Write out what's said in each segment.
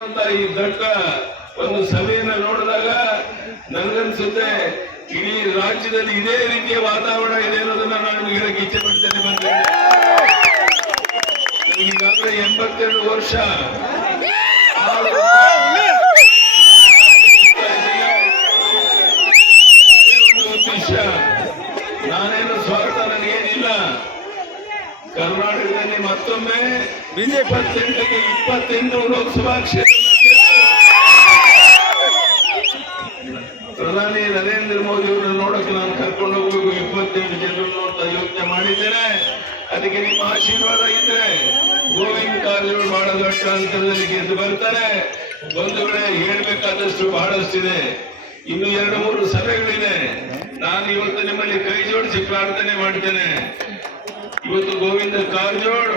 ಈ ದೊಡ್ಡ ಒಂದು ಸಭೆಯನ್ನ ನೋಡಿದಾಗ ನನಗನ್ಸುತ್ತೆ ಇಡೀ ರಾಜ್ಯದಲ್ಲಿ ಇದೇ ರೀತಿಯ ವಾತಾವರಣ ಇದೆ ಅನ್ನೋದನ್ನ ನಾನು ನಿಮಗೆ ಹೇಳಕ್ಕೆ ಇಚ್ಛೆ ಪಡ್ತೇನೆ. ಬಂದ್ರೆ ಈಗಾಗಲೇ 82 ವರ್ಷ ಉದ್ದೇಶ. ನಾನೇನು ಸ್ವಾರ್ಥ ನನಗೇನಿಲ್ಲ. ಕರ್ನಾಟಕದಲ್ಲಿ ಮತ್ತೊಮ್ಮೆ ಬಿಜೆಪಿ 28 ಲೋಕಸಭಾ ಕ್ಷೇತ್ರ ಪ್ರಧಾನಿ ನರೇಂದ್ರ ಮೋದಿ ಅವರನ್ನು ನೋಡಕ್ಕೆ ನಾನು ಕರ್ಕೊಂಡು ಹೋಗಬೇಕು. 27 ಜನರನ್ನು ಅಂತ ಯೋಚನೆ ಮಾಡಿದ್ದೇನೆ. ಅದಕ್ಕೆ ನಿಮ್ಮ ಆಶೀರ್ವಾದ ಇದ್ರೆ ಗೋವಿಂದ ಕಾರಜೋಳ ಬಹಳ ದೊಡ್ಡ ಅಂತರದಲ್ಲಿ ಗೆದ್ದು ಬರ್ತಾರೆ. ಒಂದು ವೇಳೆ ಹೇಳ್ಬೇಕಾದಷ್ಟು ಬಹಳಷ್ಟಿದೆ. ಇನ್ನು 2-3 ಸಭೆಗಳಿದೆ. ನಾನು ಇವತ್ತು ನಿಮ್ಮಲ್ಲಿ ಕೈ ಜೋಡಿಸಿ ಪ್ರಾರ್ಥನೆ ಮಾಡ್ತೇನೆ. ಇವತ್ತು ಗೋವಿಂದ ಕಾರಜೋಳ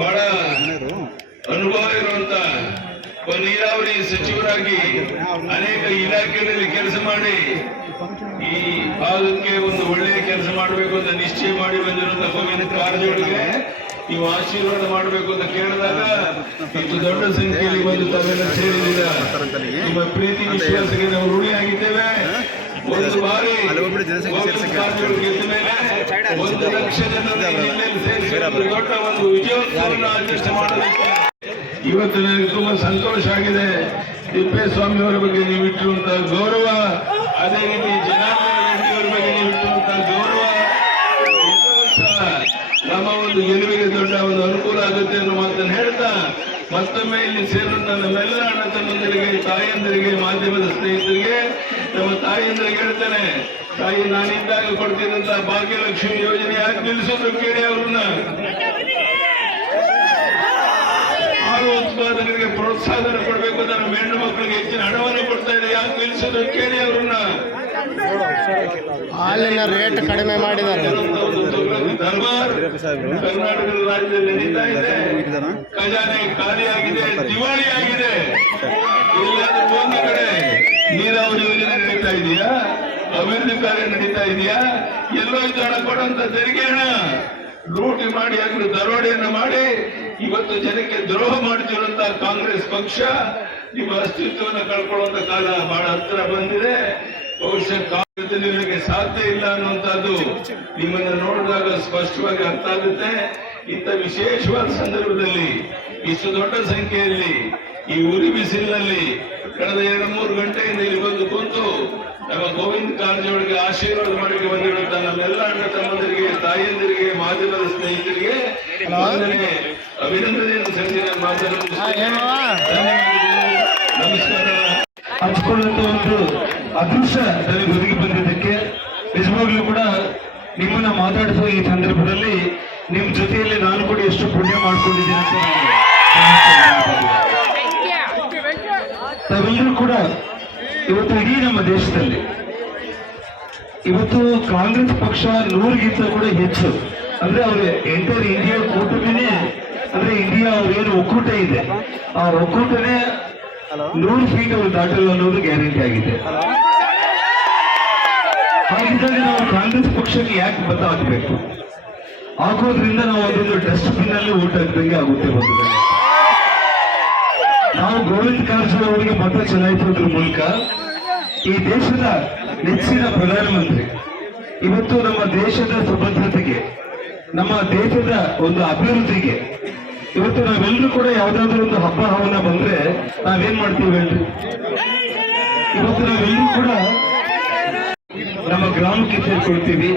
ಬಹಳ ಅನುಭವ ಇರುವಂತ ನೀರಾವರಿ ಸಚಿವರಾಗಿ ಅನೇಕ ಇಲಾಖೆಗಳಲ್ಲಿ ಕೆಲಸ ಮಾಡಿ ಈ ಭಾಗಕ್ಕೆ ಒಂದು ಒಳ್ಳೆಯ ಕೆಲಸ ಮಾಡಬೇಕು ಅಂತ ನಿಶ್ಚಯ ಮಾಡಿ ಬಂದಿರುವಂತಹ ಗೋವಿಂದ ಕಾರಜೋಳಿಗೆ ನೀವು ಆಶೀರ್ವಾದ ಮಾಡಬೇಕು ಅಂತ ಕೇಳಿದಾಗ ಇಷ್ಟು ದೊಡ್ಡ ಸಂಖ್ಯೆಯಲ್ಲಿ ಬಂದು ತಾವೆಲ್ಲ ಸೇರಿದ್ದೀರಾ. ನಿಮ್ಮ ಪ್ರೀತಿ ವಿಶ್ವಾಸಕ್ಕೆ ನಾವು ಋಣಿಯಾಗಿದ್ದೇವೆ. ಒಂದು ಬಾರಿ ಕಾರಜೋಳ ಗೆದ್ದ ಮೇಲೆ 1 ಲಕ್ಷ ಜನರನ್ನು ಸೇರಿಸಿ ದೊಡ್ಡ ಒಂದು ವಿಜಯೋತ್ಸವವನ್ನು ಆಚರಣೆ ಮಾಡಲಿಕ್ಕೆ ಇವತ್ತು ನನಗೆ ತುಂಬಾ ಸಂತೋಷ ಆಗಿದೆ. ತಿಪ್ಪೇಸ್ವಾಮಿ ಅವರ ಬಗ್ಗೆ ನೀವು ಇಟ್ಟಿರುವಂತಹ ಗೌರವ, ಅದೇ ರೀತಿ ಜನಾರ್ದನ ರೆಡ್ಡಿ ಅವರ ಬಗ್ಗೆ ನೀವು ಇಟ್ಟಿರುವಂತಹ ಗೌರವ ಎಲ್ಲವೂ ಸಹ ನಮ್ಮ ಒಂದು ಗೆಲುವಿಗೆ ದೊಡ್ಡ ಒಂದು ಅನುಕೂಲ ಆಗುತ್ತೆ ಅನ್ನೋ ಮಾತನ್ನು ಹೇಳ್ತಾ ಮತ್ತೊಮ್ಮೆ ಇಲ್ಲಿ ಸೇರುವಂತಹ ನಮ್ಮೆಲ್ಲ ಅಣ್ಣ ತಮ್ಮಂದರಿಗೆ, ತಾಯಂದರಿಗೆ, ಮಾಧ್ಯಮದ ಸ್ನೇಹಿತರಿಗೆ, ನಮ್ಮ ತಾಯಿಯಂದರಿಗೆ ಹೇಳ್ತೇನೆ, ತಾಯಿ ನಾನಿದ್ದಾಗ ಕೊಡ್ತಿದ್ದಂತ ಭಾಗ್ಯಲಕ್ಷ್ಮಿ ಯೋಜನೆ ಯಾಕೆ ನಿಲ್ಲಿಸೋದು ಕೇಳಿ ಅವ್ರನ್ನ. ಹಾಲು ಉತ್ಪಾದಕರಿಗೆ ಪ್ರೋತ್ಸಾಹನ ಕೊಡಬೇಕು ಅಂತ ನಮ್ಮ ಹೆಣ್ಣು ಮಕ್ಕಳಿಗೆ ಹೆಚ್ಚಿನ ಹಣವನ್ನು ಕೊಡ್ತಾ ಇದೆ, ಯಾಕೆ ನಿಲ್ಲಿಸೋದು ಕೇಳಿ ಅವ್ರನ್ನ. ಹಾಲಿನ ರೇಟ್ ಕಡಿಮೆ ಮಾಡಿದ್ದಾರೆ. ದರ್ಬಾರ್ ಕರ್ನಾಟಕದ ರಾಜ್ಯದಲ್ಲಿ ನಡೀತಾ ಇದೆ. ಖಜಾನೆ ಖಾಲಿಯಾಗಿದೆ, ದಿವಾಳಿ ಆಗಿದೆ. ಎಲ್ಲಾದ್ರೂ ಒಂದು ಕಡೆ ನೀರಾವರಿ ಯೋಜನೆ ನಡೀತಾ ಇದೆಯಾ, ಅಭಿವೃದ್ಧಿ ಕಾರ್ಯ ನಡೀತಾ ಇದೆಯಾ, ಎಲ್ಲೋ ಹಣ ಕೊಡುವಂತ ತೆರಿಗೆ ಹಣ ಲೂಟಿ ಮಾಡಿ ಅದನ್ನು ದರೋಡೆಯನ್ನು ಮಾಡಿ ಇವತ್ತು ಜನಕ್ಕೆ ದ್ರೋಹ ಮಾಡ್ತಿರುವಂತಹ ಕಾಂಗ್ರೆಸ್ ಪಕ್ಷ ನಿಮ್ಮ ಅಸ್ತಿತ್ವವನ್ನು ಕಳ್ಕೊಳ್ಳುವಂತ ಕಾಲ ಬಹಳ ಹತ್ತಿರ ಬಂದಿದೆ. ಬಹುಶಃ ಕಾಂಗ್ರೆಸ್ನಲ್ಲಿ ನಿಮಗೆ ಸಾಧ್ಯ ಇಲ್ಲ ಅನ್ನುವಂಥದ್ದು ನಿಮ್ಮನ್ನು ನೋಡಿದಾಗ ಸ್ಪಷ್ಟವಾಗಿ ಅರ್ಥ ಆಗುತ್ತೆ. ಇಂಥ ವಿಶೇಷವಾದ ಸಂದರ್ಭದಲ್ಲಿ ಇಷ್ಟು ದೊಡ್ಡ ಸಂಖ್ಯೆಯಲ್ಲಿ ಈ ಉರಿ ಬಿಸಿಲಿನಲ್ಲಿ ಕಳೆದ 2-3 ಗಂಟೆಯಿಂದ ಇಲ್ಲಿ ಬಂದು ಕೂತು ನಮ್ಮ ಗೋವಿಂದ ಕಾರಜೋಳಿಗೆ ಆಶೀರ್ವಾದ ಮಾಡಲಿಕ್ಕೆ ಬಂದಿರುವಂತಹ ನಮ್ಮೆಲ್ಲ ಅಣ್ಣ ತಮ್ಮಂದರಿಗೆ, ತಾಯಿಯಂದರಿಗೆ, ಮಾಧ್ಯಮದ ಸ್ನೇಹಿತರಿಗೆ ಅಭಿನಂದನೆಯನ್ನು ಸಲ್ಲಿಸಿ ನಾನು ಮಾತನಾಡುತ್ತೇನೆ. ನಮಸ್ಕಾರ. ಹಂಚಿಕೊಳ್ಳುವಂತ ಒಂದು ಅದೃಷ್ಟ ನನಗೆ ಒದಗಿ ಬಂದಿದ್ದಕ್ಕೆ ನಿಜವಾಗ್ಲೂ ಕೂಡ ನಿಮ್ಮನ್ನ ಮಾತಾಡಿಸುವ ಈ ಸಂದರ್ಭದಲ್ಲಿ ನಿಮ್ ಜೊತೆಯಲ್ಲಿ ನಾನು ಕೂಡ ಎಷ್ಟು ಪುಣ್ಯ ಮಾಡ್ಕೊಂಡಿದ್ದೀನಿ ಅಂತ ತಾವೆಲ್ಲರೂ ಕೂಡ ಇವತ್ತು ಇಡೀ ನಮ್ಮ ದೇಶದಲ್ಲಿ ಇವತ್ತು ಕಾಂಗ್ರೆಸ್ ಪಕ್ಷ 100ಗಿಂತ ಕೂಡ ಹೆಚ್ಚು ಅಂದ್ರೆ ಅವ್ರ ಎಂಟರ್ ಇಂಡಿಯಾ ಕೂಟನೇ ಅಂದ್ರೆ ಇಂಡಿಯಾ ಅವ್ರೇನು ಒಕ್ಕೂಟ ಇದೆ ಆ ಒಕ್ಕೂಟನೇ 100 ಫೀಟ್ ಅವರು ದಾಟಲ್ಲ ಅನ್ನೋದು ಗ್ಯಾರಂಟಿ ಆಗಿದೆ. ಹಾಗಿದ್ದಾಗ ನಾವು ಕಾಂಗ್ರೆಸ್ ಪಕ್ಷಕ್ಕೆ ಯಾಕೆ ಮತ ಹಾಕಬೇಕು? ಹಾಕೋದ್ರಿಂದ ನಾವು ಅದೊಂದು ಡಸ್ಟ್ಬಿನ್ ಅಲ್ಲಿ ಓಟ್ ಹಾಕಿದಂಗೆ ಆಗುತ್ತೆ. ಬಂದ ನಾವು ಗೋವಿಂದ ಕಾರಜೋಳ ಅವರಿಗೆ ಮತ ಚಲಾಯಿಸೋದ್ರ ಮೂಲಕ ಈ ದೇಶದ ನೆಚ್ಚಿನ ಪ್ರಧಾನಮಂತ್ರಿ ಇವತ್ತು ನಮ್ಮ ದೇಶದ ಸುಭದ್ರತೆಗೆ, ನಮ್ಮ ದೇಶದ ಒಂದು ಅಭಿವೃದ್ಧಿಗೆ ಇವತ್ತು ನಾವೆಲ್ಲರೂ ಕೂಡ ಯಾವ್ದಾದ್ರು ಒಂದು ಹಬ್ಬ ಹವನ ಬಂದ್ರೆ ನಾವೇನ್ ಮಾಡ್ತೀವಿ ಹೇಳ್ರಿ? ಇವತ್ತು ನಾವೆಲ್ಲರೂ ಕೂಡ ನಮ್ಮ ಗ್ರಾಮಕ್ಕೆ ಸೇರ್ಕೊಳ್ತೀವಿ.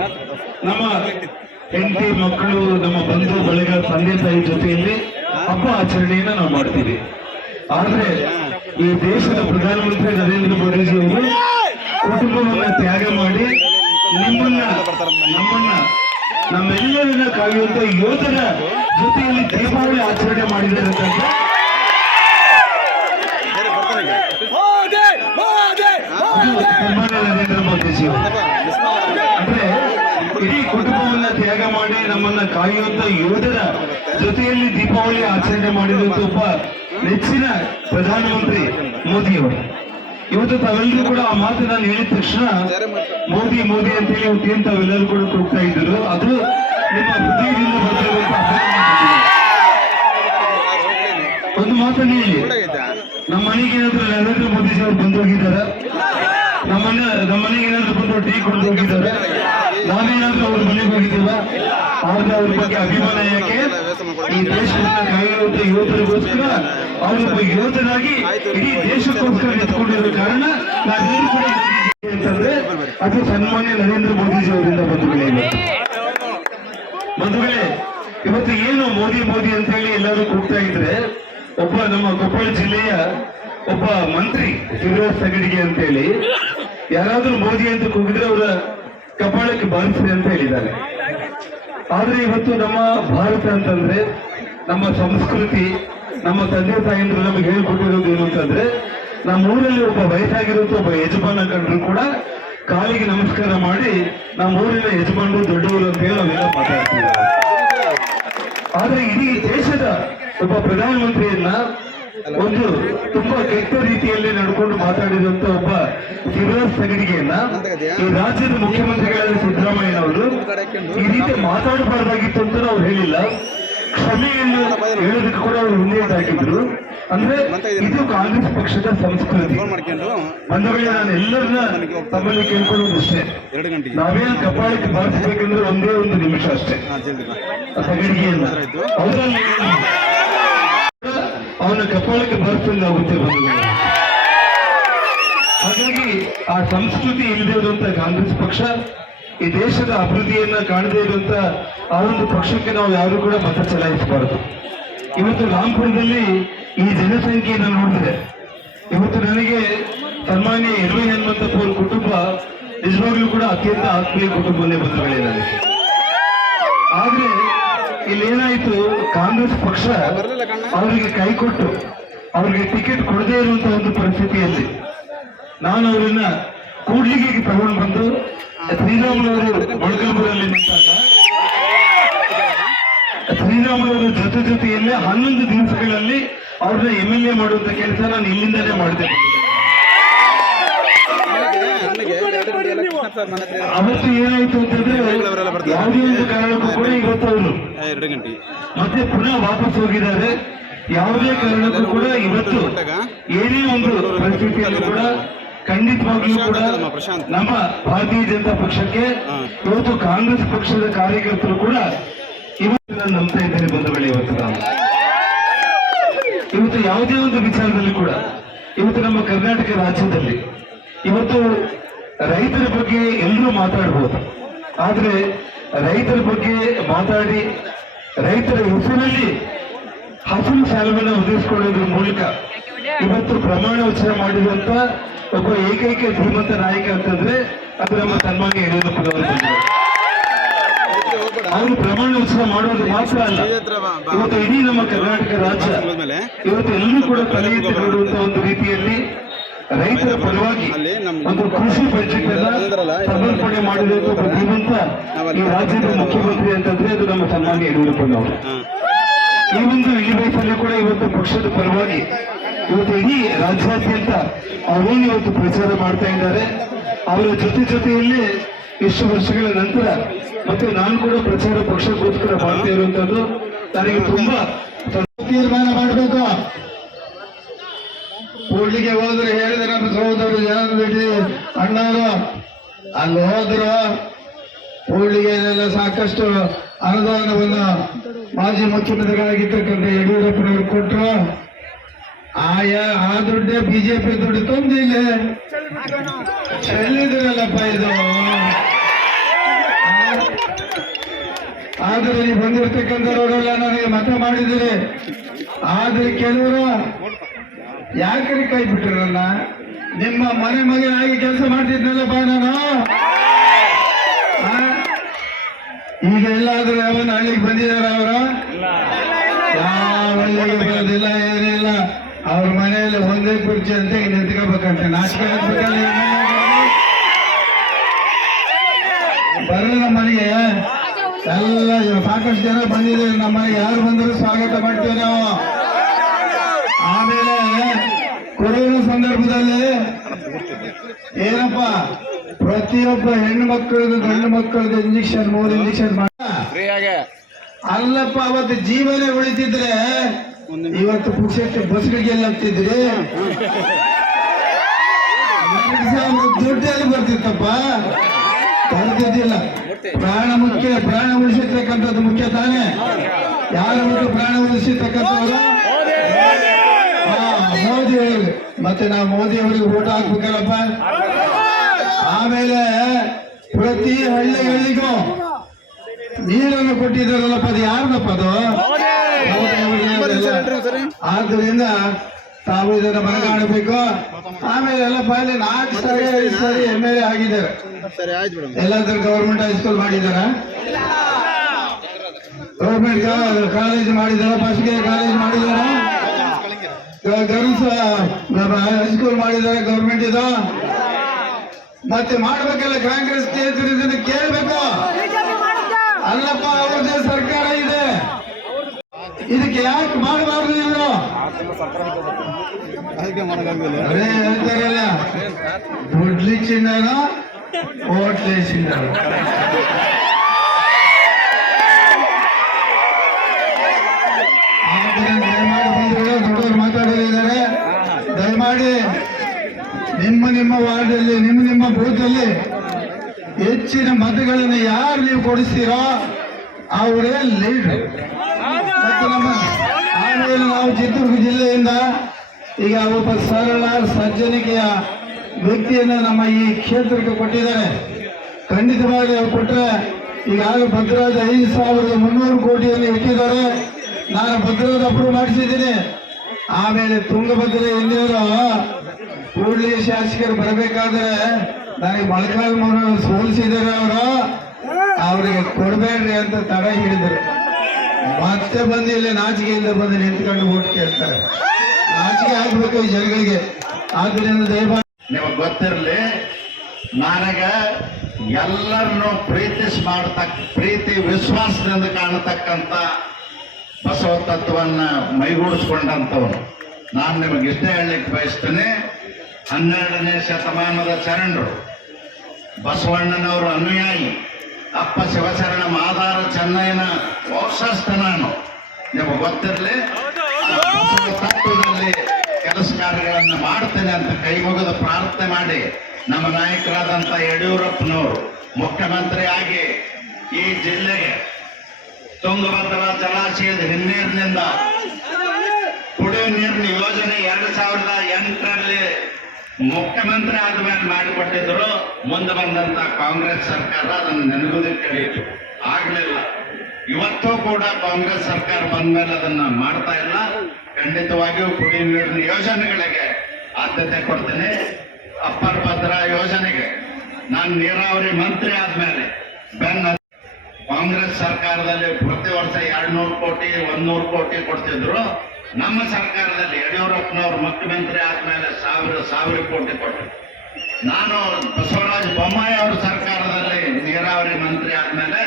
ನಮ್ಮ ಹೆಂಡತಿ ಮಕ್ಕಳು, ನಮ್ಮ ಬಂಧು ಬಳಗ, ತಂದೆ ತಾಯಿ ಜೊತೆಯಲ್ಲಿ ಹಬ್ಬ ಆಚರಣೆಯನ್ನ ನಾವು ಮಾಡ್ತೀವಿ. ಆದ್ರೆ ಈ ದೇಶದ ಪ್ರಧಾನಮಂತ್ರಿ ನರೇಂದ್ರ ಮೋದಿಜಿ ಅವರು ಕುಟುಂಬವನ್ನ ತ್ಯಾಗ ಮಾಡಿ ನಮ್ಮನ್ನ ನಮ್ಮೆಲ್ಲರನ್ನ ಕಾಯುವಂತ ಯೋಧರ ಜೊತೆಯಲ್ಲಿ ದೀಪಾವಳಿ ಆಚರಣೆ ಮಾಡಿದ್ದಾರೆ ಅಂತ ನರೇಂದ್ರ ಮೋದಿಜಿ ಅವರು ಅಂದ್ರೆ ಇಡೀ ಕುಟುಂಬವನ್ನ ತ್ಯಾಗ ಮಾಡಿ ನಮ್ಮನ್ನ ಕಾಯುವಂತ ಯೋಧರ ಜೊತೆಯಲ್ಲಿ ದೀಪಾವಳಿ ಆಚರಣೆ ಮಾಡಿದಂತ ಒಬ್ಬ ನೆಚ್ಚಿನ ಪ್ರಧಾನಮಂತ್ರಿ ಮೋದಿಯವರು. ಇವತ್ತು ತಾವೆಲ್ಲರೂ ಕೂಡ ಆ ಮಾತು ನಾನು ಹೇಳಿದ ತಕ್ಷಣ ಮೋದಿ ಮೋದಿ ಅಂತೇಳಿ ಇವತ್ತೇನು ತಾವೆಲ್ಲರೂ ಕೂಡ ಕೂಗ್ತಾ ಇದ್ರು, ಅದು ನಿಮ್ಮ ಹೃದಯದಿಂದ ಬಂದಿರುವಂತಹ ಒಂದು ಮಾತನ್ನು ಹೇಳಿ ನಮ್ಮ ಮನೆಗೆ ಏನಾದ್ರು ನರೇಂದ್ರ ಮೋದಿಜಿ ಅವ್ರು ಬಂದು ಹೋಗಿದ್ದಾರ? ನಮ್ಮ ಮನೆಗೆ ಏನಾದ್ರು ಬಂದು ಟೀ ಕೊಟ್ಟು ಹೋಗಿದ್ದಾರೆ? ನಾವೇನಾದ್ರೂ ಅವ್ರ ಮನೆಗೆ ಹೋಗಿದ್ದೀವ? ಆದ್ರೆ ಅವ್ರ ಬಗ್ಗೆ ಅಭಿಮಾನ ಯಾಕೆ? ಈ ದೇಶವನ್ನು ಕಾಯುವಂತ ಯೋಧರಿಗೋಸ್ಕರ ಅವರೊಬ್ಬ ಯೋಧನಾಗಿ ಇಡೀ ದೇಶಕ್ಕೋಸ್ಕರ ನಿಂತ್ಕೊಂಡಿರೋ ಕಾರಣ ನಾವೆಲ್ಲರೂ ಕೂಡ ಅಂತಂದ್ರೆ ಅದು ಸನ್ಮಾನ್ಯ ನರೇಂದ್ರ ಮೋದಿಜಿ ಅವರಿಂದ ಬಂಧುಗಳೇ, ಇವತ್ತು ಏನು ಮೋದಿ ಮೋದಿ ಅಂತ ಹೇಳಿ ಎಲ್ಲರೂ ಕೂಗ್ತಾ ಇದ್ರೆ, ಒಬ್ಬ ನಮ್ಮ ಕೊಪ್ಪಳ ಜಿಲ್ಲೆಯ ಒಬ್ಬ ಮಂತ್ರಿ ಶಿವರಾಜ್ ತಗಡಿಗೆ ಅಂತ ಹೇಳಿ ಯಾರಾದ್ರೂ ಮೋದಿ ಅಂತ ಕೂಗಿದ್ರೆ ಅವರ ಕಪಾಳಕ್ಕೆ ಬಾರಿಸಿದೆ ಅಂತ ಹೇಳಿದ್ದಾರೆ. ಆದ್ರೆ ಇವತ್ತು ನಮ್ಮ ಭಾರತ ಅಂತಂದ್ರೆ, ನಮ್ಮ ಸಂಸ್ಕೃತಿ, ನಮ್ಮ ತಂದೆ ತಾಯಂದ್ರು ನಮಗೆ ಹೇಳಿಕೊಟ್ಟಿರೋದು ಏನು ಅಂತಂದ್ರೆ, ನಮ್ಮ ಊರಲ್ಲಿ ಒಬ್ಬ ವಯಸ್ಸಾಗಿರುವಂತ ಒಬ್ಬ ಯಜಮಾನ ಕಂಡ್ರು ಕೂಡ ಕಾಲಿಗೆ ನಮಸ್ಕಾರ ಮಾಡಿ ನಮ್ಮ ಊರಿನ ಯಜಮಾನರು ದೊಡ್ಡವರು ಅಂತ ಹೇಳಿ ನಾವೆಲ್ಲ ಮಾತಾಡ್ತೀವಿ. ಆದ್ರೆ ಇಡೀ ದೇಶದ ಒಬ್ಬ ಪ್ರಧಾನಮಂತ್ರಿಯನ್ನ ಒಂದು ತುಂಬಾ ಕೆಟ್ಟ ರೀತಿಯಲ್ಲಿ ನಡ್ಕೊಂಡು ಮಾತಾಡಿದಂತ ಒಬ್ಬ ಶಿವರಾಜ್ ತಗಡಿಗೆಯನ್ನ ಈ ರಾಜ್ಯದ ಮುಖ್ಯಮಂತ್ರಿಗಳಾದ ಸಿದ್ದರಾಮಯ್ಯನವರು ಈ ರೀತಿ ಮಾತಾಡಬಾರ್ದಾಗಿತ್ತು ಅಂತ ನಾವು ಹೇಳಿಲ್ಲ. ಕ್ಷಮೆಯನ್ನು ಹೇಳೋದಕ್ಕೆ ಕೂಡ ಅವರು ಮುಂದೆ ಹಾಕಿದ್ರು. ಅಂದ್ರೆ ಇದು ಕಾಂಗ್ರೆಸ್ ಪಕ್ಷದ ಸಂಸ್ಕೃತಿ. ಬಂಧುಗಳೇ, ನಾನು ಎಲ್ಲರನ್ನ ತಮ್ಮಲ್ಲಿ ಕೇಳ್ಕೊಳ್ಳೋದಷ್ಟೇ, ನಾವೇನು ಕಪಾಳಕ್ಕೆ ಬಾರಿಸಬೇಕಂದ್ರೆ ಒಂದೇ ಒಂದು ನಿಮಿಷ ಅಷ್ಟೇ. ತಗಡಿಗೆಯನ್ನ ಅವನ ಕಪಾಳಕ್ಕೆ ಬಾರಿಸಲಾಗುತ್ತೆ ಬಂಧುಗಳೇ. ಹಾಗಾಗಿ ಆ ಸಂಸ್ಕೃತಿ ಇಲ್ಲದೆ ಇರುವಂತ ಕಾಂಗ್ರೆಸ್ ಪಕ್ಷ, ಈ ದೇಶದ ಅಭಿವೃದ್ಧಿಯನ್ನ ಕಾಣದೇ ಇರುವಂತ ಆ ಒಂದು ಪಕ್ಷಕ್ಕೆ ನಾವು ಯಾರು ಕೂಡ ಮತ ಚಲಾಯಿಸಬಾರದು. ಇವತ್ತು ರಾಂಪುರದಲ್ಲಿ ಈ ಜನಸಂಖ್ಯೆಯನ್ನು ನೋಡಿದ್ರೆ, ಇವತ್ತು ನನಗೆ ಸನ್ಮಾನ್ಯ ಎಲ್ವಿ ಹನುಮಂತಪ್ಪ ಅವ್ರ ಕುಟುಂಬ ನಿಜವಾಗ್ಲೂ ಕೂಡ ಅತ್ಯಂತ ಆತ್ಮೀಯ ಕುಟುಂಬನೇ ಬಂಧುಗಳೇ ನನಗೆ. ಆದ್ರೆ ಇಲ್ಲೇನಾಯ್ತು, ಕಾಂಗ್ರೆಸ್ ಪಕ್ಷ ಅವರಿಗೆ ಕೈ ಕೊಟ್ಟು ಅವರಿಗೆ ಟಿಕೆಟ್ ಕೊಡದೇ ಇರುವಂತ ಒಂದು ಪರಿಸ್ಥಿತಿಯಲ್ಲಿ ನಾನು ಅವರನ್ನ ಕೂಡ್ಲಿಗೆ ತಗೊಂಡು ಬಂದು ಶ್ರೀರಾಮುಲವರು ಮೊಳಕಾಲ್ಮೂರಲ್ಲಿ ನಿಂತಾಗ ಶ್ರೀರಾಮುಲವರ ಜೊತೆಯಲ್ಲಿ 11 ದಿವಸಗಳಲ್ಲಿ ಅವ್ರನ್ನ MLA ಮಾಡುವಂತ ಕೆಲಸ ನಾನು ಇಲ್ಲಿಂದಲೇ ಮಾಡಿದೆ. ಅವತ್ತು ಏನಾಯ್ತು ಅಂತಂದ್ರೆ, ಯಾವುದೇ ಒಂದು ಕಾರಣಕ್ಕೂ ಕೂಡ ಇವತ್ತು ಅವರು ಮತ್ತೆ ಪುನಃ ವಾಪಸ್ ಹೋಗಿದ್ದಾರೆ. ಯಾವುದೇ ಕಾರಣಕ್ಕೂ ಕೂಡ ಇವತ್ತು ಏನೇ ಒಂದು ಪರಿಸ್ಥಿತಿಯಲ್ಲೂ ಕೂಡ ಖಂಡಿತವಾಗ್ಲೂ ಕೂಡ ನಮ್ಮ ಭಾರತೀಯ ಜನತಾ ಪಕ್ಷಕ್ಕೆ, ಇವತ್ತು ಕಾಂಗ್ರೆಸ್ ಪಕ್ಷದ ಕಾರ್ಯಕರ್ತರು ಕೂಡ ಇವತ್ತು ನಾನು ನಂಬ್ತಾ ಇದ್ದೇನೆ ಬಂಧುಗಳೇ. ಇವತ್ತು ಯಾವುದೇ ಒಂದು ವಿಚಾರದಲ್ಲಿ ಕೂಡ ಇವತ್ತು ನಮ್ಮ ಕರ್ನಾಟಕ ರಾಜ್ಯದಲ್ಲಿ ಇವತ್ತು ರೈತರ ಬಗ್ಗೆ ಎಲ್ಲರೂ ಮಾತಾಡಬಹುದು. ಆದ್ರೆ ರೈತರ ಬಗ್ಗೆ ಮಾತಾಡಿ ರೈತರ ಹೆಸರಲ್ಲಿ ಹಸಿರು ಸಾಲವನ್ನು ಒದಗಿಸಿಕೊಳ್ಳೋದ್ರ ಮೂಲಕ ಇವತ್ತು ಪ್ರಮಾಣ ವಚನ ಮಾಡಿರುವಂತ ಒಬ್ಬ ಏಕೈಕ ಧೀಮಂತ ನಾಯಕ ಅಂತಂದ್ರೆ ಅದು ನಮ್ಮ ಸನ್ಮಾನ್ಯ ಯಡಿಯೂರಪ್ಪನವರು. ಅವರು ಪ್ರಮಾಣ ವಚನ ಮಾಡೋದು ಮಾತ್ರ ಅಲ್ಲ, ಇವತ್ತು ಇಡೀ ನಮ್ಮ ಕರ್ನಾಟಕ ರಾಜ್ಯ ಇವತ್ತು ಎಲ್ಲರೂ ಕೂಡ ತಲೆ ಎತ್ತಿ ನೋಡುವಂತ ಒಂದು ರೀತಿಯಲ್ಲಿ ರೈತರ ಪರವಾಗಿ ಒಂದು ಕೃಷಿ ಬಜೆಟ್ ಅನ್ನ ಸಮರ್ಪಣೆ ಮಾಡಿರುವಂತ ಒಬ್ಬ ಧೀಮಂತ ಈ ರಾಜ್ಯದ ಮುಖ್ಯಮಂತ್ರಿ ಅಂತಂದ್ರೆ ಅದು ನಮ್ಮ ಸನ್ಮಾನ್ಯ ಯಡಿಯೂರಪ್ಪನವರು. ಈ ಒಂದು ಇಳಿ ವಯಸ್ಸಲ್ಲಿ ಕೂಡ ಇವತ್ತು ಪಕ್ಷದ ಪರವಾಗಿ ಇವತ್ತು ಇಡೀ ರಾಜ್ಯಾದ್ಯಂತ ಅವರೇನು ಇವತ್ತು ಪ್ರಚಾರ ಮಾಡ್ತಾ ಇದ್ದಾರೆ. ಅವರ ಜೊತೆಯಲ್ಲಿ ಇಷ್ಟು ವರ್ಷಗಳ ನಂತರ ಮತ್ತೆ ನಾನು ಕೂಡ ಪ್ರಚಾರ ಪಕ್ಷಕ್ಕೋಸ್ಕರ ಮಾಡ್ತಾ ಇರುವಂತದ್ದು ನನಗೆ ತುಂಬಾ ತೀರ್ಮಾನ ಮಾಡಬೇಕು. ಕೂಡ್ಲಿಗೆ ಹೋದ್ರೆ ಹೇಳಿದ್ರೆ ನಮ್ಮ ಸಹೋದರರು ಜನ ಬಿಟ್ಟು ಅಣ್ಣವರು ಅಲ್ಲಿ ಹೋದ್ರು ಕೂಡ್ಲಿಗೆಲ್ಲ ಸಾಕಷ್ಟು ಅನುದಾನವನ್ನು ಮಾಜಿ ಮುಖ್ಯಮಂತ್ರಿಗಳಾಗಿರ್ತಕ್ಕಂಥ ಯಡಿಯೂರಪ್ಪನವರು ಕೊಟ್ಟರು. ಆ ದುಡ್ಡೇ ಬಿಜೆಪಿ ದುಡ್ಡು ತಂದಿಲ್ಲ, ಚೆಲ್ಲಿದ್ರಲ್ಲಪ್ಪ ಇದು. ಆದ್ರೆ ನೀವು ಬಂದಿರ್ತಕ್ಕಂಥವರೆಲ್ಲ ನನಗೆ ಮತ ಮಾಡಿದಿರಿ. ಆದ್ರೆ ಕೆಲವರು ಯಾಕ್ರಿ ಕೈ ಬಿಟ್ಟಿರಲ್ಲ? ನಿಮ್ಮ ಮನೆ ಮಗನಾಗಿ ಕೆಲಸ ಮಾಡ್ತಿದ್ನಲ್ಲಪ್ಪ ನಾನು. ಈಗ ಎಲ್ಲಾದ್ರೂ ಯಾವನ್ನ ಹಳ್ಳಿಗೆ ಬಂದಿದಾರ? ಅವರ ಯಾವ ಹಳ್ಳಿಗೆ ಬರೋದಿಲ್ಲ, ಏನಿಲ್ಲ. ಅವ್ರ ಮನೆಯಲ್ಲಿ ಒಂದೇ ಕುರ್ಚಿ ಅಂತ ನಿಂತ್ಕೋಬೇಕಂತೆ. ನಾಚಿಕೆ ಆಗ್ಬೇಕಲ್ಲ. ಬರಲ್ಲ ನಮ್ಮ ಮನೆಗೆ. ಎಲ್ಲ ಸಾಕಷ್ಟು ಜನ ಬಂದಿದ್ದೀವಿ ನಮ್ಮ ಮನೆಗೆ. ಯಾರು ಬಂದರೂ ಸ್ವಾಗತ ಮಾಡ್ತೀವಿ ನಾವು. ಆಮೇಲೆ ಕೊರೋನಾ ಸಂದರ್ಭದಲ್ಲಿ ಏನಪ್ಪ, ಪ್ರತಿಯೊಬ್ಬ ಹೆಣ್ಣು ಮಕ್ಕಳಿಗೆ ಗಂಡು ಮಕ್ಕಳಿಗೆ ಇಂಜೆಕ್ಷನ್ 3 ಇಂಜೆಕ್ಷನ್ ಅಲ್ಲಪ್ಪ. ಅವತ್ತು ಜೀವನೇ ಉಳಿತಿದ್ರೆ ಇವತ್ತು ಪುಕ್ಷಕ್ಕೆ ಬಸ್ಗಳಿಗೆ ಎಲ್ಲ ಹತ್ತಿದ್ರಿ ದುಡ್ಡು ಎಲ್ಲಿ ಬರ್ತಿತ್ತಪ್ಪ, ಬರ್ತಿದ್ದಿಲ್ಲ. ಪ್ರಾಣ ಮುಖ್ಯ, ಪ್ರಾಣ ಉಳಿಸಿರ್ತಕ್ಕಂಥದ್ದು ಮುಖ್ಯ ತಾನೇ. ಯಾರು ಬಿಟ್ಟು ಪ್ರಾಣ ಉಳಿಸಿರ್ತಕ್ಕಂಥವ್ರು ಮೋದಿ ಅವರಿಗೆ. ಮತ್ತೆ ನಾವು ಮೋದಿ ಅವರಿಗೆ ಓಟ್ ಹಾಕ್ಬೇಕಲ್ಲಪ್ಪ. ಆಮೇಲೆ ಪ್ರತಿ ಹಳ್ಳಿಗಳಿಗೂ ನೀರನ್ನು ಕೊಟ್ಟಿದ್ದಾರಲ್ಲಪ್ಪ, ಅದು ಯಾರ್ದಪ್ಪ ಅದು? ಆದ್ದರಿಂದ ತಾವು ಇದನ್ನು ಮನಗಾಣಬೇಕು. ಆಮೇಲೆ ಎಲ್ಲಪ್ಪ ಅಲ್ಲಿ 4 ಸಾರಿ 5 ಸಾರಿ MLA ಆಗಿದ್ದಾರೆ. ಎಲ್ಲಾದ್ರೂ ಗೌರ್ಮೆಂಟ್ ಹೈಸ್ಕೂಲ್ ಮಾಡಿದಾರ, ಗೌರ್ಮೆಂಟ್ ಕಾಲೇಜ್ ಮಾಡಿದಾರ, ಫಸ್ಟ್ಗೆ ಕಾಲೇಜ್ ಮಾಡಿದಾರ, ಗರ್ಲ್ಸ್ ಹೈಸ್ಕೂಲ್ ಮಾಡಿದಾರೆ ಗೌರ್ಮೆಂಟ್ ಇದು. ಮತ್ತೆ ಮಾಡ್ಬೇಕಲ್ಲ ಕಾಂಗ್ರೆಸ್ ಇದನ್ನ ಕೇಳ್ಬೇಕು. ಅಲ್ಲಪ್ಪ ಅವ್ರದೇ ಸರ್ಕಾರ ಇದೆ, ಇದಕ್ಕೆ ಯಾಕೆ ಮಾಡಬಾರ್ದು ಇವರು? ಅದೇ ಹೇಳ್ತಾರಲ್ಲ, ದುಡ್ಲಿ ಚಿನ್ನನ ಓಟ್ಲಿ ಚಿನ್ನ. ದೊಡ್ಡವರು ಮಾತಾಡಲಿದ್ದಾರೆ. ದಯಮಾಡಿ ನಿಮ್ಮ ವಾರ್ಡಲ್ಲಿ, ನಿಮ್ಮ ಬೂತ್ ಅಲ್ಲಿ ಹೆಚ್ಚಿನ ಮತಗಳನ್ನು ಯಾರು ನೀವು ಕೊಡಿಸ್ತೀರೋ ಅವರೇ ಲೀಡರ್. ಆಮೇಲೆ ನಾವು ಚಿತ್ರದುರ್ಗ ಜಿಲ್ಲೆಯಿಂದ ಈಗ ಒಬ್ಬ ಸರಳ ಸಜ್ಜನಿಕೆಯ ವ್ಯಕ್ತಿಯನ್ನು ನಮ್ಮ ಈ ಕ್ಷೇತ್ರಕ್ಕೆ ಕೊಟ್ಟಿದ್ದಾರೆ. ಖಂಡಿತವಾಗಿ ಅವ್ರು ಕೊಟ್ಟರೆ ಈಗಾಗಲೇ ಭದ್ರಾದ 5,300 ಕೋಟಿಯನ್ನು ಇಟ್ಟಿದ್ದಾರೆ. ನಾನು ಭದ್ರಾದ ಅಪ್ರೂವ್ ಮಾಡಿಸಿದ್ದೀನಿ. ಆಮೇಲೆ ತುಂಗಭದ್ರ ಎಲ್ಲಿಯವರು ಕೂಡಲೇ ಶಾಸಕರು ಬರಬೇಕಾದ್ರೆ ನನಗೆ ಮೊಳಕಾಲ್ಮೂರು ಸೋಲಿಸಿದ್ದಾರೆ ಅವರು, ಅವರಿಗೆ ಕೊಡಬೇಡ್ರಿ ಅಂತ ತಡ ಹಿಡಿದರು. ಮತ್ತೆ ಬಂದು ಇಲ್ಲಿ ನಾಚಿಕೆಯಿಂದ ಬಂದು ನಿಂತ್ಕೊಂಡು ಓಟ್ ಕೇಳ್ತಾರೆ. ನಾಚಿಕೆ ಆಗ್ಬೇಕು ಈ ಜನಗಳಿಗೆ. ಆದ್ದರಿಂದ ದಯಮಾಡಿ ನಿಮಗೆ ಗೊತ್ತಿರಲಿ, ನನಗ ಎಲ್ಲರನ್ನು ಪ್ರೀತಿ ವಿಶ್ವಾಸದಿಂದ ಕಾಣತಕ್ಕಂಥ ಬಸವ ತತ್ವವನ್ನು ಮೈಗೂಡಿಸ್ಕೊಂಡಂಥವನು ನಾನು ನಿಮಗೆ ಇಷ್ಟೇ ಹೇಳಲಿಕ್ಕೆ ಬಯಸ್ತೇನೆ. 12ನೇ ಶತಮಾನದ ಶರಣರು, ಬಸವಣ್ಣನವರ ಅನುಯಾಯಿ, ಅಪ್ಪ ಶಿವಶರಣ ಮಾದಾರ ಚೆನ್ನಯ್ಯನ ವಂಶಸ್ಥ ನಾನು. ನಿಮಗೆ ಗೊತ್ತಿರಲಿ, ತತ್ವದಲ್ಲಿ ಕೆಲಸ ಕಾರ್ಯಗಳನ್ನು ಮಾಡ್ತೇನೆ ಅಂತ ಕೈ ಮುಗಿದು ಪ್ರಾರ್ಥನೆ ಮಾಡಿ ನಮ್ಮ ನಾಯಕರಾದಂಥ ಯಡಿಯೂರಪ್ಪನವರು ಮುಖ್ಯಮಂತ್ರಿ ಆಗಿ ಈ ಜಿಲ್ಲೆಗೆ ತುಂಗಭದ್ರಾ ಜಲಾಶಯದ ಹಿನ್ನೀರಿನಿಂದ ಕುಡಿಯುವ ನೀರಿನ ಯೋಜನೆ 2008ರಲ್ಲಿ ಮುಖ್ಯಮಂತ್ರಿ ಆದ ಮೇಲೆ ಮಾಡಿಕೊಟ್ಟಿದ್ರು. ಮುಂದೆ ಬಂದಂತ ಕಾಂಗ್ರೆಸ್ ಸರ್ಕಾರ ಅದನ್ನು ನೆನಗುದಕ್ಕೆ ಆಗ್ಲಿಲ್ಲ. ಇವತ್ತು ಕೂಡ ಕಾಂಗ್ರೆಸ್ ಸರ್ಕಾರ ಬಂದ ಮೇಲೆ ಅದನ್ನ ಮಾಡ್ತಾ ಇಲ್ಲ. ಖಂಡಿತವಾಗಿಯೂ ಕುಡಿಯುವ ನೀರಿನ ಯೋಜನೆಗಳಿಗೆ ಆದ್ಯತೆ ಕೊಡ್ತೇನೆ. ಅಪ್ಪರ್ ಭದ್ರಾ ಯೋಜನೆಗೆ ನಾನು ನೀರಾವರಿ ಮಂತ್ರಿ ಆದ್ಮೇಲೆ ಕಾಂಗ್ರೆಸ್ ಸರ್ಕಾರದಲ್ಲಿ ಪ್ರತಿ ವರ್ಷ 200 ಕೋಟಿ 100 ಕೋಟಿ ಕೊಡ್ತಿದ್ರು. ನಮ್ಮ ಸರ್ಕಾರದಲ್ಲಿ ಯಡಿಯೂರಪ್ಪನವರು ಮುಖ್ಯಮಂತ್ರಿ ಆದ್ಮೇಲೆ 1000 ಕೋಟಿ ಕೊಟ್ಟರು. ನಾನು ಬಸವರಾಜ ಬೊಮ್ಮಾಯಿ ಅವರ ಸರ್ಕಾರದಲ್ಲಿ ನೀರಾವರಿ ಮಂತ್ರಿ ಆದ್ಮೇಲೆ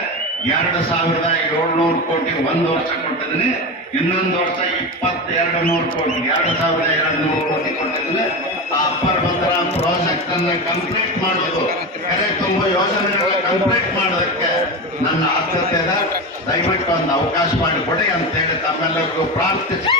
2700 ಕೋಟಿ ಒಂದು ವರ್ಷ ಕೊಟ್ಟಿದ್ದೀನಿ. ಇನ್ನೊಂದು ವರ್ಷ 2200 ಕೋಟಿ 2200 ಕೋಟಿ ಕೊಟ್ಟಿದ್ದೀನಿ. ಆ ಅಪ್ಪರ್ ಭದ್ರಾ ಪ್ರಾಜೆಕ್ಟ್ ಅನ್ನ ಕಂಪ್ಲೀಟ್ ಮಾಡೋದು, ಕೆರೆ ತುಂಬ ಯೋಜನೆಗಳ ಕಂಪ್ಲೀಟ್ ಮಾಡೋದಕ್ಕೆ ನನ್ನ ಆದ್ಯತೆ ಇದೆ. ದಯವಿಟ್ಟು ಒಂದು ಅವಕಾಶ ಮಾಡಿಕೊಡಿ ಅಂತ ಹೇಳಿ ತಮ್ಮೆಲ್ಲರಿಗೂ ಪ್ರಾರ್ಥಿಸಿ